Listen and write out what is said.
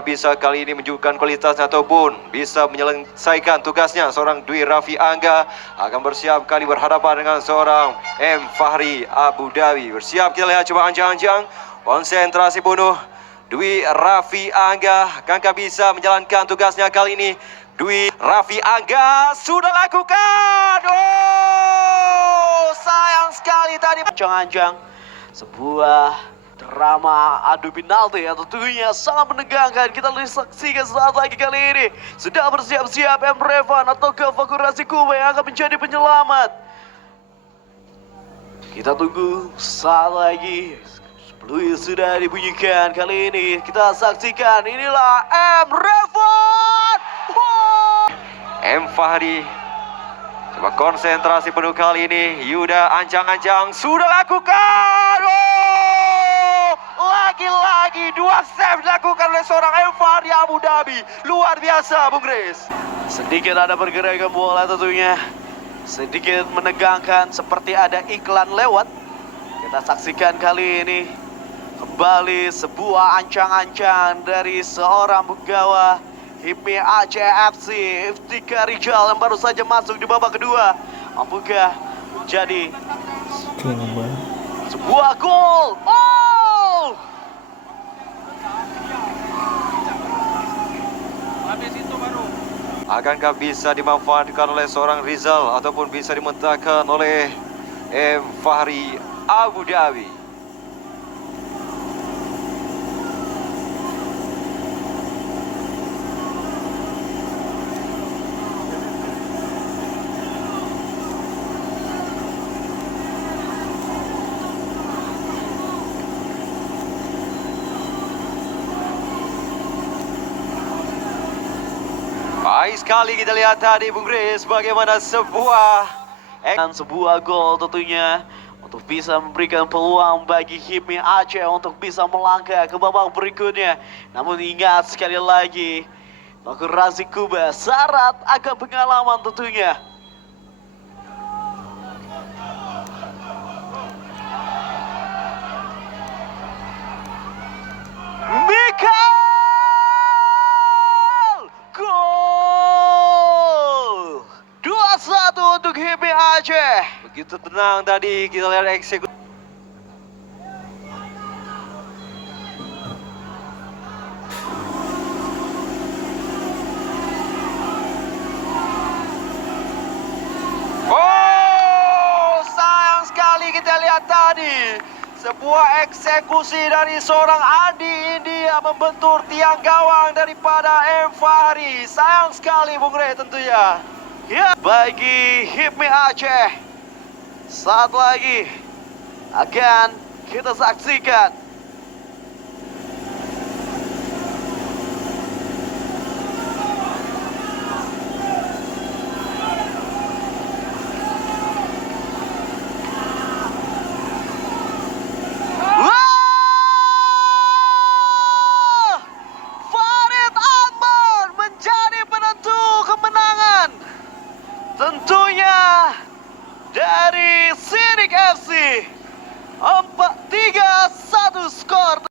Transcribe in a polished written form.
bisa kali ini menunjukkan kualitasnya ataupun bisa menyelesaikan tugasnya. Seorang Dwi Raffi Angga akan bersiap kali berhadapan dengan seorang M. Fahri Abu Dhabi. Bersiap, kita lihat coba anjang-anjang. Konsentrasi penuh. Dwi Raffi Angga akankah bisa menjalankan tugasnya kali ini? Dwi Raffi Angga sudah lakukan. Oh, sayang sekali tadi. Anjang-anjang, sebuah drama adu penalti yang tentunya sangat menegangkan. Kita saksikan saat lagi kali ini. Sudah bersiap-siap M. Revan atau Fakurasi Kube yang akan menjadi penyelamat. Kita tunggu saat lagi. Peluit sudah dibunyikan kali ini. Kita saksikan, inilah M. Revan. M. Fahri coba konsentrasi penuh kali ini. Yuda ancang-ancang sudah lakukan. Lagi-lagi dua save dilakukan oleh seorang M. Fahri Abu Dhabi. Luar biasa, Bung Grace. Sedikit ada pergerakan bola tentunya. Sedikit menegangkan seperti ada iklan lewat. Kita saksikan kali ini kembali sebuah ancang-ancang dari seorang penggawa HIPMI Aceh FC, Iftika Rijal yang baru saja masuk di babak kedua. Mampukah menjadi sebuah gol? Oh! Habis itu baru. Akankah bisa dimanfaatkan oleh seorang Rizal ataupun bisa dimentahkan oleh M. Fahri Abu Dhabi? Baik sekali kita lihat tadi, Bung Grace, bagaimana sebuah gol tentunya untuk bisa memberikan peluang bagi HIPMI Aceh untuk bisa melangkah ke babak berikutnya. Namun ingat sekali lagi, Fakurasi Kube syarat akan pengalaman tentunya. Untuk HIPMI Aceh. Begitu tenang tadi, kita lihat eksekusi. Oh, sayang sekali kita lihat tadi. Sebuah eksekusi dari seorang Andi India membentur tiang gawang daripada M. Fahri. Sayang sekali, Bung Rey, tentunya. Ya, bagi HIPMI Aceh, saat lagi akan kita saksikan. Farid Akbar menjadi penentu kemenangan. Tentunya dari Sidik FC 4-3-1 skor.